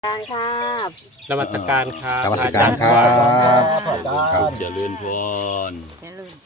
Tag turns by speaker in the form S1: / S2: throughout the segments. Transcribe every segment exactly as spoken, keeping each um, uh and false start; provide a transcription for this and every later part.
S1: การครับ
S2: นมัสการครับ
S3: นมัสการครับ
S4: ครับเจริญพร
S1: เจริญ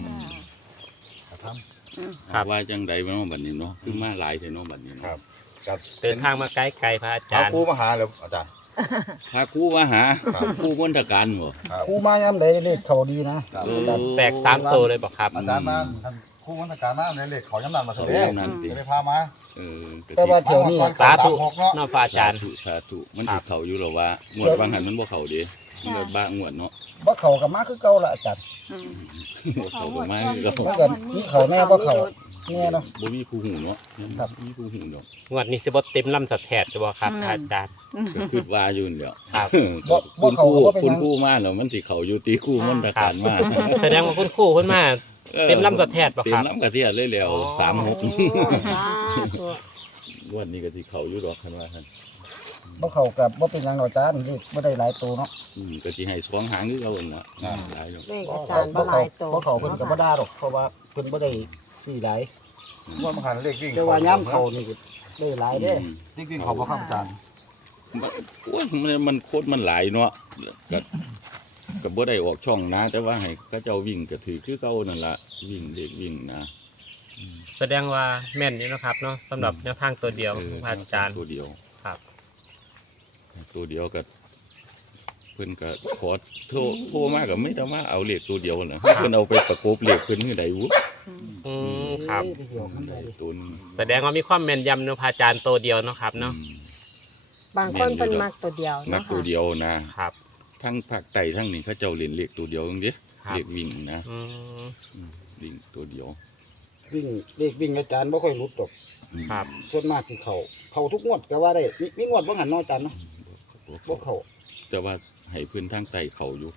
S2: ครับ
S4: ว่าจังใดมาบัดนี้เนาะคือมาหลายเทเนาะบัดนี้
S3: ครั
S4: เนาะ
S3: บครับ
S2: เดินทางมาไกลไกลพระอา
S3: หา
S2: จารย์
S3: ครูมาหาแล้วอาจารย์
S4: พาครูมาหา
S3: ครับ
S4: ครูมนตการบ่
S3: ครับ
S5: ครูมาย้ำเลยเลขเขาดีนะ
S4: เออ
S2: แตกสามตัวเลยบอกครับ
S3: อาจารย์มาท่านครูมาตรการมาในเลขเขาย้ำนันมาแส
S4: เขา
S3: ดง
S4: เรื่องนั้นติ
S3: จะได้พามา
S4: เออก็
S5: แต่ว่า
S4: สิ
S5: เที่ยวนี้
S3: ก่อน
S2: สาธุ
S3: หกเนาะ
S2: นอกพระอาจา
S4: สาร
S2: ย์
S4: ธุสาธุมัน
S2: ครั
S4: สิ
S2: บ
S4: เข้าอยู่หรอวะงวดบางหันมันบ่เข้าเด้มันก็บ้างวดเนาะ
S5: บ่เขากับมาคือเก่าละอาจารย์
S4: บ่เข้าก็มาคือเก่า
S5: เหมือนกันมีเขาแน่บ่เขาแน่เนาะ
S4: บ่มีผู้หูเนาะ
S5: ครับ
S4: บ่มีผู้หูดอก
S2: งวดนี้สิบเต็มลำสัตแทดจะบอกครับพระอาจารย์
S4: ก็คิดว่าอยู่นั่นแหล้ว
S2: ครับ
S5: บ่บ่
S4: คุณค
S5: เขา
S4: รู
S5: บ่เป็นห
S4: คุณ
S5: ยัง
S4: ครูมาแล้วมันสิเข้าอยู่ตีครูมนตการมา
S2: แสดงว่าคุณครู่เพิ่นมา เต็มลำสัตแทดบ่
S4: เต็
S2: ค
S4: ม
S2: รับ
S4: ลำกระเทียดเลยแล้ว
S2: อ๋อ
S4: สามหก
S1: โอ้สาธุ
S4: วันนี้ก็สิเข้าอยู่ดอกคันว่าคัน
S5: บ่เขากับบ่เป็นหยังหรอกอาจารย์เลขบ่ได้หลายตัวเนาะ
S4: อืมก็สิให้สองหางคือเอาน่ะหลายดอก
S1: เลขอาจารย์บ่หลายโต
S5: บ่เขาเพิ่นก็บ่ด่าหรอกเพราะว่าเพิ่นบ่ได้สี่หลาย
S3: งวดมาหันเลขวิ่ง
S5: แต่ว่าย้ำเขานี่ก็ได้หลายเด้
S4: อืม
S3: เลขวิ่งเขาบ่ครับอาจารย์
S4: มันโอ้ยมันมันโคตรมันหลายเนาะก็ก็บ่ได้ออกช่องนะ แต่ว่าให้เขาเจ้าวิ่งก็ถือคือเก่านั่นล่ะวิ่งเด็กวิ่งนะ
S2: แสดงว่าแม่นนี่นะครับเนาะสำหรับแนวทางตัวเดียว
S4: เอ
S2: ข
S4: อ
S2: องพระอาจารย์
S4: ตัวเดียว
S2: ครับ
S4: ตัวเดียวก็เพิ่นก็ขอโทรโทรมาก็ไม่ได้ว่าเอาเลขตัวเดียวน่ะเพิ่นเอาไปประกบเลขเพิ่นคือใดวุ
S2: อืมครับ
S5: เดี๋ยวมันได้
S4: ตัวนึง
S2: แสดงว่ามีความแม่นยำเนาะพระอาจารย์ตัวเดียวเนาะครับเนาะ
S4: อืม
S1: บางคนเป็นมักตัวเดียว
S4: นั
S1: เนาะ
S4: กตัว
S1: ค่ะ
S4: เดียวนะครับ ทั้งภาคใต้ทั้งนี้เขาเจ้าเล่นเลขตัวเดียวจังเด้
S2: ครับ
S4: เลขวิ่งนะ
S2: อืม
S4: อืมวิ่งตัวเดียว
S5: วิ่งเลขวิ่งอาจารย์บ่ค่อยหลุดดอก
S4: อืม
S2: ครับ
S5: ส่วนมากสิเขาเขาทุกงวดก็ว่าได้มีมีงวดบ่หันเนาะอาจารย์เนาะบ่เขา
S4: แต่ว่าให้พื้นทางใต้เขาอยู่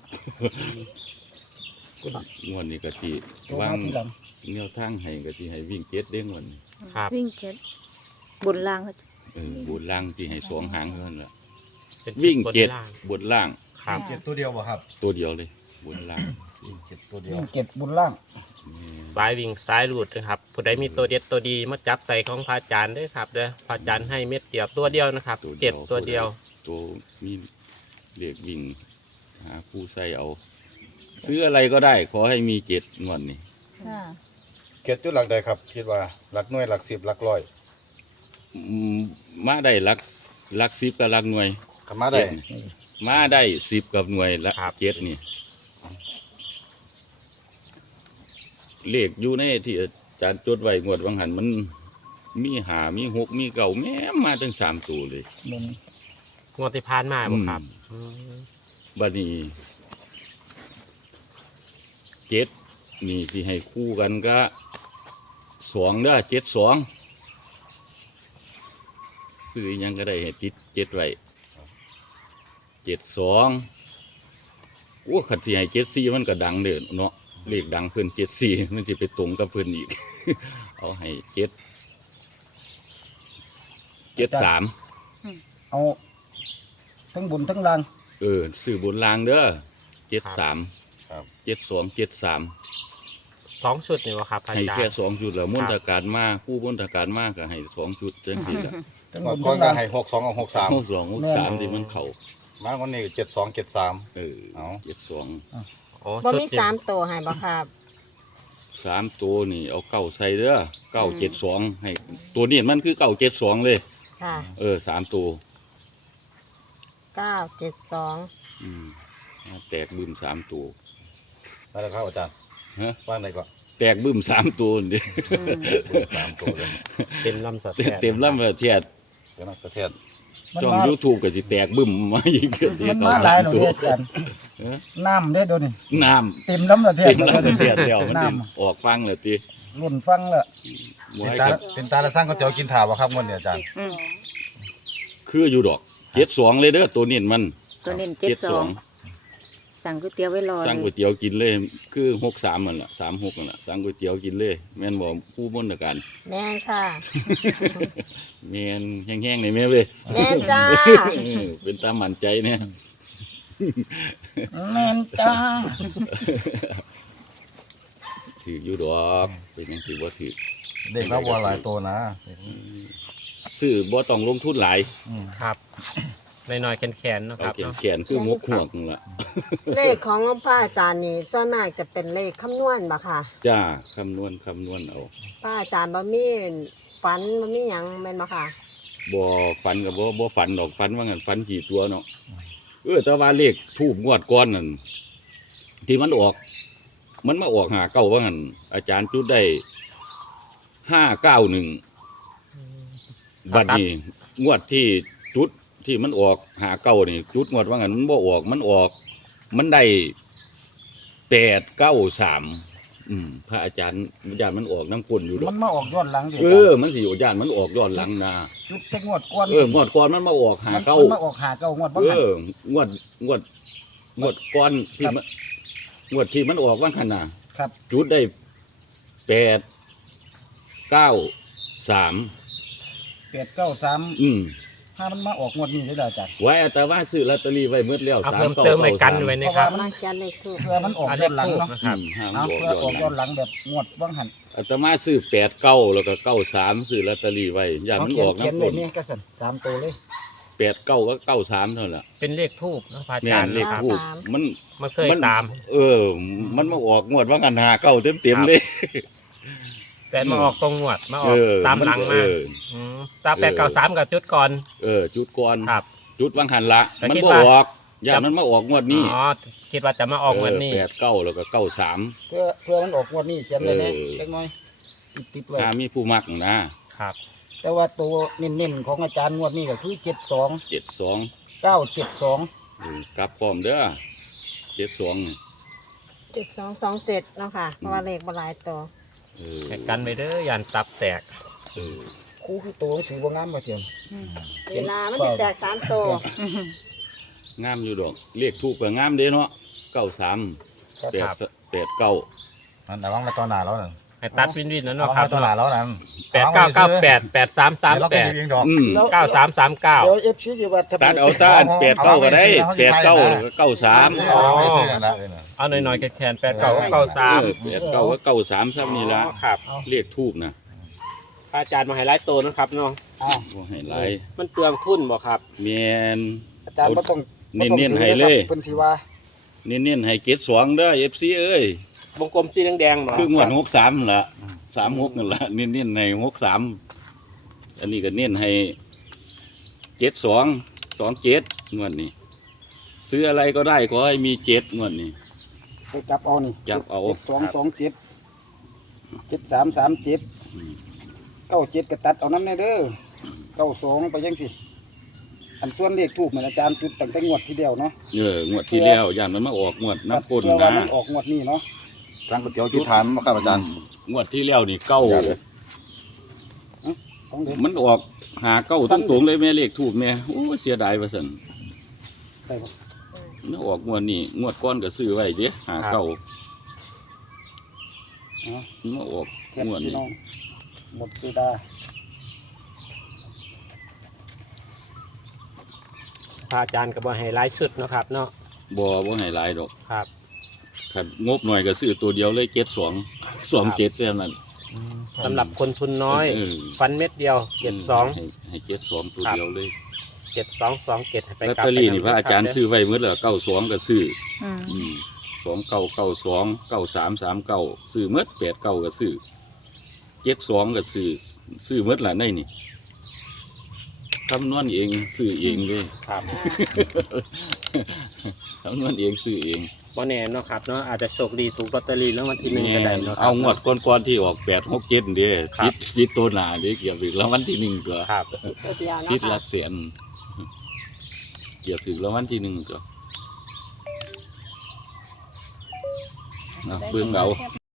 S4: งวดนี้ก็สิ
S5: ตัว
S4: วาง
S5: มาทีหลัง
S4: แนวทางให้ก็สิให้วิ่งเก็ดเด้งวันนี้
S2: ครับ
S1: วิ่งเก็ดบุญล่าง
S4: เออบุญล่างสิให้สองหางเท่านั้นล่ะ
S2: เป็น
S4: วิ่ง
S2: บน
S4: เจ็ด
S2: ล่าง
S4: บนล่าง
S2: ครับ
S3: เจ็ดตัวเดียวบ่ครับ
S4: ตัวเดียวเลยบนล่าง
S3: เจ็ดตัวเดียว
S5: วิ่งเก็บบุญล่าง
S2: สายวิ่งสายหลุดนะครับผู้ใดมีตัวเด็ดตัวดีมาจับใส่ของพระอาจารย์ด้วยครับเด้อพระอาจารย์ให้เม็ดเดียวตัวเดียวนะครับเจ็ดตัวเดียว
S4: ตัวมีเลขวิ่งหาผู้ใส่เอา ซื้ออะไรก็ได้ ขอให้มีเจ็ดงวดนี้
S1: ค่ะ
S3: เก็ดจุดหลักใดครับ คิดว่าหลักหน่วยหลักสิบหลักร้อย
S4: อืมมาได้หลักหลักสิบกับหลักหน่วย
S3: ขับมาได้
S4: เจ็นี่มาได้สิบกับหน่วยละ
S2: ครับ
S4: เจ็ดนี่เลขอยู่ในที่อาจารย์จดไว้งวดวังหันมัน มีหามีหกมีเก่าแม่มาถึงสามตัวเลย
S5: หนึ่ง
S2: งวดที่ผ่านมาบ่ครับอืม
S4: บัดนี้เจ็ดนี่สิให้คู่กันก็สองเด้อเจ็ดสองซื้ออิหยังก็ได้ให้ติดเจ็ดไว้เจ็ดสองโอ้ขัดสิให้เจ็ดสี่มันก็ดังเด้อเนาะเลขดังเพิ่นเจ็ดสี่มันจะไปตรงกับเพิ่นอีก เอาให้เจ็ดเจ็ดสาม
S5: เอาทั้งบุญทั้งล่าง
S4: เออซื้อบนรางเด้อเจ็ดสาม
S3: ครับ
S4: เจ็ดสองเจ็ดสาม
S2: สองชุดนี่วะครับพระ
S4: ให้
S2: อาจาร
S4: แค่
S2: ย์
S4: สองชุดแล้วมนตการมากผู้มนตการมากก็ให้สองชุดจังสิละ
S5: ทั้ง
S3: งว
S5: บุ
S3: ด
S5: ญ
S3: ก่อ
S5: ทั้
S3: น
S5: ง
S3: ก็
S5: ล่าง
S3: ให้หกสองกับหกสาม
S4: หกสองหกสามที่มันเข่า
S3: มาวันนี้เจ็ดสองเจ็ดสาม
S4: เออ
S3: เอา
S4: เจ็ดสอง
S2: อ๋อ
S1: บ่
S2: ชุด
S1: มี
S2: นี่
S1: สามโตให้บ่ครับ
S4: สามตัวนี่เอาเก้าใส่เด้อเก้าเจ็ดสองให้ตัวนี้มันคือเก้าเจ็ดสองเลย
S1: ค่ะ
S4: เออสามตัว
S1: เก้าเจ็ดสอง
S4: อืมแตกบึ้มสามตัว
S3: ได้แล้วครับอาจารย์
S4: ฮะ
S3: ว่างไหนก่อน
S4: แตกบึ้มสามตัวนี่
S3: สามตัวเลย
S2: เต็มลำสัตแทด
S4: เต็มลำเลยเทียด
S3: เดี๋ยวนะประเทศ
S5: มัน
S4: ช่อง
S5: มา
S4: ยูทูบก็สิแตกบึ้มมาอีกเทีย
S5: มัน
S4: เก้า
S5: มาหลา
S4: สาย ม
S5: หน่อย
S4: ตัว
S5: อาจารย์
S4: เออ
S5: น้ำได้อเดี๋ยวนี้
S4: น้ำ
S5: เต็มล้ำละเทีย
S4: เต็มลำเทียดแล้วมัน
S5: น้
S4: สิออกฟังเลยตี
S5: ำหล่นฟังละ
S4: มว
S3: เป็น
S4: ย
S3: ตา
S4: กับ
S3: เป็นตาละสร้างก๋วยเตี๋ยวกินถ่าวบ่ครับงวดนี้อาจารย์
S1: อืม
S4: คืออยู่ดอกเจ็ดสองเลยเด้อตัวนี้มัน
S1: ตัวเน้นเจ็ดสองสั่งก๋วยเตี๋ยวไว้รอ
S4: สั่ง
S1: เล
S4: ก๋วย ยเตี๋ยวกินเลย คือหกสามมันละสามหกมันละสั่งก๋วยเตี๋ยวกินเลย แม่นบอกผู้มนตการ
S1: แม่นค่ะ
S4: แม่นแห้งๆในแม่เว้ย
S1: แม่นจ้า
S4: เออเป็นตามหมันใจเนี่ย
S5: แม่นจ้า
S4: ถืออยู่ดอกเป็นยังถือว่าถือ
S3: เด็กแล้ววัวหลายตัวนะ
S4: ซื้อบ่ต้องลงทุนหลาย
S3: อืม
S2: ครับ
S4: ล
S2: น้อยๆแขนๆเนาะค
S4: เอา
S2: รับ
S4: แขน
S2: เนาะ
S4: แขนคือมกหัวกนั่นล่ะ
S6: เลขของหลวงพ่ออาจารย์นี่ส่วนมากจะเป็นเลขคำนวณบ่ค่ะ
S4: จ้าคำนวณคำนวณเอา
S6: พระอาจารย์บ่มีฝันบ่มีหยังแม่นบ่ค่ะ
S4: บ่ฝันก็บ่บ่ฝันดอกฝันว่างั้นฝันกี่ตัวเนาะเออแต่ว่าเลขทูบงวดก่อนนั่นที่มันออก มันมาออกหาเก้าว่างั้นอาจารย์จุดได้ห้าเก้าหนึ่งบัดนี้งวดที่จุดที่มันออกหาเก้านี่จุดงวดว่างั้นมันบ่ออกมันออก มันได้แปดเก้าสามอืมพระอาจารย์อาจารย์มันออกน้ำกลนอยู่ดอ
S5: มั
S4: ก
S5: นมาออกย้อนหลังเด้
S4: เออ มันสิอาจารย์มันออกย้อนหลังนะ
S5: ยุคแต่งวดก่อน
S4: เอองวดก่อนมันมาออกหาเก้า
S5: มันมาออกหาเก้างวดบ่
S4: เอ
S5: หัน
S4: องวดงวดงวดก่อนที่
S5: ครับ
S4: มันงวดที่มันออกว่าขนาด
S5: ครับ
S4: จุดได้แปดเก้าสาม
S5: แปดเก้าสาม
S4: อืม
S5: ถ้ามันมาออกงวดนี้ได้ออาจารย์
S4: ไว้แต่ว่าซื้อลอตเตอรี่ไว้เมื่อแล้ว
S2: เอา
S4: สาม
S2: เพิ่ม
S4: เก้า
S2: เติมไป
S4: เก้า
S2: กัน
S4: สาม
S2: ไว้นะครับ
S6: มาเขียนเลขถูก
S5: เพื่อมันออก
S2: อัน
S5: ย้
S2: เล
S5: อ
S2: ข
S5: นหลัง
S2: ทูบ
S5: เนาะ
S2: นะครับ
S4: อืมห้าม
S5: เอา
S4: ออก
S5: เพื่อ
S4: ย้
S5: อ
S4: อ
S5: อก
S4: นห
S5: ย้
S4: ลั
S5: อง นหลังแบบงวดบ่หัน
S4: อาตมาซื้อแปดเก้าแล้วก็เก้าสามซื้อลอตเตอรี่ไว้อย่า
S5: เอา
S4: มัน
S5: เขีย
S4: อน อก
S5: เขียน
S4: น้ำ
S5: เล
S4: กล
S5: ย
S4: น
S5: นี่ก็สั่นสามตัวเลย
S4: แปดเก้าก็เก้าสามเท่านั้นแหละ
S2: เป็นเลขทูบเนาะพระอา
S4: แม่
S2: จาร
S4: น
S2: ย์
S4: เลข
S2: นะครับ
S4: ทูบมัน
S2: มันเคยตาม
S4: เออ มันมาออกงวดว่างันหาเก้าเต็มเต็มๆเลย
S2: แต่มาออกตรงงวดมาอ
S4: เอ
S2: อก
S4: อ
S2: ตามหลัง
S4: เอ
S2: มา
S4: อ
S2: มตามแปดเก้าสามกับจุดก่อน
S4: เออ จุดก่อน
S2: ครับ
S4: จุดวังหันละ
S2: แต่
S4: มัน
S2: คิด
S4: บ่
S2: ว่า
S4: ออกอย่ามันมาออกงวดนี้
S2: อ๋อคิดว่าจะมาออกงวันนี้
S4: แปดเก้าแล้วก็เก้าสาม
S5: เพื่อเพื่อมันออกงวดนี้เขียนเลยนะ
S4: เออ
S5: เล็กน้อยติดติดไว้
S4: ถ้ามีผู้มักนะครับ
S5: แต่ว่าตัวเน้นๆของอาจารย์งวดนี้ก็คือเจ็ดสอง
S4: เจ็ดสอง
S5: เก้าเจ็ดสอง
S4: กลับพร้อมเด้อเจ็ดสอง
S6: เจ็ดสองสองเจ็ดเนาะค่ะเพราะว่าเลขบ่หลายตัว
S4: เออ
S2: แข่งกันไปเด้อยันตับแตก
S4: เออ
S5: ครูคือตัวหนังสือบ่งามบ่เทียม
S6: เวลามันสิแตกสามตัว
S4: งามอยู่ดอกเลขทูกก็งามเด้เนาะเก้าสามแปดแปดเก้า
S3: นั่นแต่ว่ามาตอนหนาแล้วนั่น
S2: ให้ตัดวินวินแล้ว
S3: เอา
S2: เนาะครับ
S3: มาตอนหนาแล้วนั่น
S2: แปดเก้าเก้าแปดแปดสามสาม
S3: เดี๋ยวเรา
S2: แป
S3: ก็
S2: ด
S3: จะยิงดอก
S4: อืม
S2: เก้าสามสามเก้า
S5: เดี๋ยวเอฟซีสิว่าถ้า
S4: ตัดเอาต้านแปดเก้าก็ได้แปดเก้าเก้าสาม
S3: เอาไม่ซื้อนั่นละเลยนะ
S2: เอาหน่อยๆแคนแปดเก้าเก้าสาม
S4: แปดเก้าก็เก้าสามซ้ำนี่ละ
S2: ครับ
S4: เรียกทูบนะ
S2: พระอาจารย์มาไฮไลท์โตนะครับเนาะ
S5: อ้าว
S4: บ่ให้หลาย
S2: มันเปลืองทุนบ่ครับ
S4: แมน
S5: อาจารย์บ่ต้อง
S4: เน้นๆให้เลย
S5: เพิ่นสิว่า
S4: เน้นๆให้เกตสองเด้อเอฟซีเอ้ยว
S2: งกลมสีแดงๆบ่
S4: คืองวดหกสามละสามหกนั่นละเน้นๆในหกสามอันนี้ก็เน้นให้เจ็ดสองสองเจ็ดงวดนี้ซื้ออะไรก็ได้ขอให้มีเจ็ดงวดนี้
S5: ไปจับเอานี่
S4: จับเอา
S5: จ็ดสองสองเจ็ดเจ็ดสามสามเจ็ด
S4: อืม
S5: เก้าเจ็ดก็ตัดเอาน้ำในเด้อเก้าสองไปยังสิอันส่วนเลขถูกเหมือนอาจารย์จุดตั้งแต่งวดที่เดียวเนาะ
S4: เอองวดที่แล้วย่านมันมาออกงวดน้ำกลน
S5: เพื่อว่า
S4: นะ
S5: มันออกงวดนี้เนาะ
S3: ร้านก๋วยเตี๋ยวที่ฐานมาครับอาจารย์
S4: งวดที่แล้วนี่เก้า
S5: ของเด็ก
S4: มันออกหาเก้าตรงๆเลยแม่เลขถูกแม่โอ้เสียดายว่าสัน
S5: ได้ปะ
S4: มันออกงวดนี้งวดก้อนก็ซื้อไว้เด้หาเก้า
S5: อ๋อ
S4: มันมาออก
S5: เก็บ
S4: งวด
S5: พี่
S4: นี้
S5: น้องหมดคือดา
S2: พระอาจารย์ก็บ่ไฮไลท์สุดเนาะครับเนาะ
S4: บ่บ่ให้หลายดอก
S2: ครับ
S4: ขัดงบหน่อยก็ซื้อตัวเดียวเลยเจ็ดสองสองเจ็ดแค่นั้น
S2: สำหรับคนทุนน้อย
S4: เออ
S2: ฟันเม็ดเดียวเจ็ดสอง
S4: ให้ให้เจ็ดสองตัว
S2: ครับ
S4: เดียวเลย
S2: เจ็ดสองสองเจ็ดไป
S4: ลอต
S2: กลับ
S4: เตอรี่นี่
S2: ไป
S4: พระอาจารย์ซื้อไว้เมื่อแล้วเก้าสองก็ซื้อ
S1: อืม
S4: อืมสองเก้าเก้าสองเก้าสามสามเก้าซื้อเมื่อแปดเก้าก็ซื้อเจ็ดสองก็ซื้อซื้อเมื่อละในนี่คำนวณเองซื้อเองเลย
S2: ครับ
S4: คำนวณเองซื้อเอง
S2: บ่แน่เนาะครับเนาะอาจจะโชคดีถูกลอตเตอรี่รางวัลที่หนึ่งก็ได้เนาะครับ
S4: เอางวดก้อนๆที่ออกแปดหกเจ็ดเด้
S2: ครับ
S4: คิดคิดตัวหนาเด้เกี่ยวกับรางวัลที่หนึ่งก็
S2: ครับ
S6: ตัวเดียวเนาะ
S4: คิดห
S6: ค่ะ
S4: ลักแสนเกี่ยวถึงรางวัลที่หนึ่งก็นะเบิ่งเอา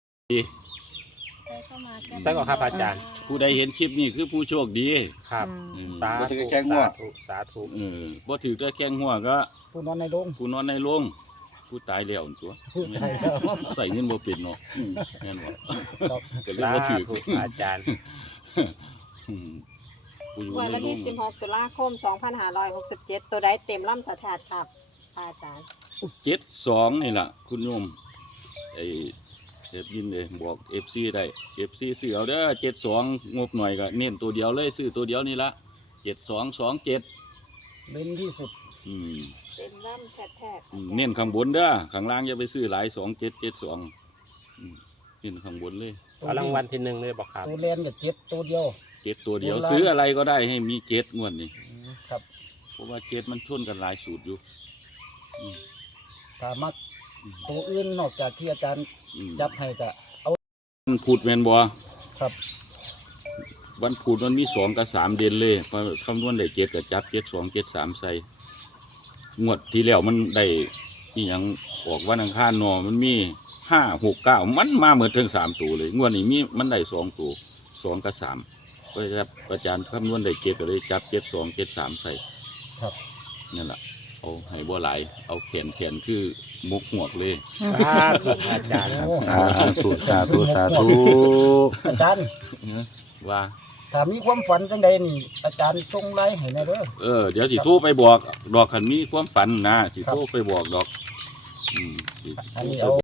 S2: ได้ก่อนครับอาจารย์
S4: ผู้ใดเห็นคลิปนี้คือผู้โชคดี
S2: ครับ
S4: อืม
S2: สา
S3: บ่
S2: ธุ
S3: ถือแข้งหัว
S2: สาธุสาธุ
S4: เออบ่ถือแต่แข้งหัวก็
S5: ผู้นอนในโรง
S4: ผู้นอนในโรงผู้ตายแล้วตัว
S5: ผู้ตายแล้ว
S4: ใส่เงินบ่เป็นเนาะแม่นบ่
S5: ครับ
S4: ก็เลย
S2: สา
S4: บ่ถือ
S2: ธุอาจารย์
S4: อืมผู้อยู่
S6: วัน
S4: ในโร
S6: ที่
S4: ง
S6: สิบหกตุลาคมสองพันห้าร้อยหกสิบเจ็ดตัวใดเต็มล่ำสะแทดครับพระอาจารย์
S4: เจ็ดสองนี่ล่ะ คุณโยมไอ้เอฟยินเลยบอกเอฟซีได้เอฟซีซื้อเอาเด้อเจ็ดสองงบหน่อยก็เน้นตัวเดียวเลยซื้อตัวเดียวนี่ละเจ็ดสองสองเจ็ด
S5: เล่นที่สุด
S4: อืม
S6: เต็มล่ำแท้ๆ
S4: อืมเน้นข้างบนเด้อข้างล่างอย่าไปซื้อหลายสองเจ็ดเจ็ดสองเน้นข้างบนเลย
S2: เอารางวัลที่หนึ่งเลยบอกครับ
S5: ตัวแลนกับเจ็ดตัวเดียว
S4: เจ็ดตัวเดียว
S5: บนล่าง
S4: ซื้ออะไรก็ได้ให้มีเจ็ดงวดนี่
S5: อืมครับ
S4: เพราะว่าเจ็ดมันชนกันหลายสูตรอยู่อืม
S5: ถ้ามักตัวอื่นนอกจากที่อาจารย์
S4: อืม
S5: จับให้ก็เอา
S4: วันพุธแมนบัว
S5: ครับ
S4: วันพุธมันมีสองกับสามเด่นเลยพอคำนวณได้เจ็ดกับจับเจ็ดสองเจ็ดสามใส่งวดที่แล้วมันได้ที่ยังออกวันอังคารเนอมันมีห้าหกเก้ามันมาเหมือนถึงสามตัวเลยงวดนี้มีมันได้สองตัวสองกับสามก็จะอาจารย์คำนวณได้เจ็ดก็เลยจับเจ็ดสองเจ็ดสามใส่
S5: ครับ
S4: นี่นแหละเอาให้บัวไหลายเอาแขนแขนคือมกหวกเลย
S2: สาธุอาจารย์ครับ
S5: โอ้
S3: สาธุสาธุสาธุ
S5: อาจารย์
S4: ว่า
S5: ถ้ามีความฝันจังใดนี่อาจารย์ส่งไลน์ให้แน่เด้อ
S4: เออเดี๋ยวสิโทรไปบอกดอกขันมีความฝันนะสิโทรไปบอกดอก อืมสิ
S5: อันนี้เอา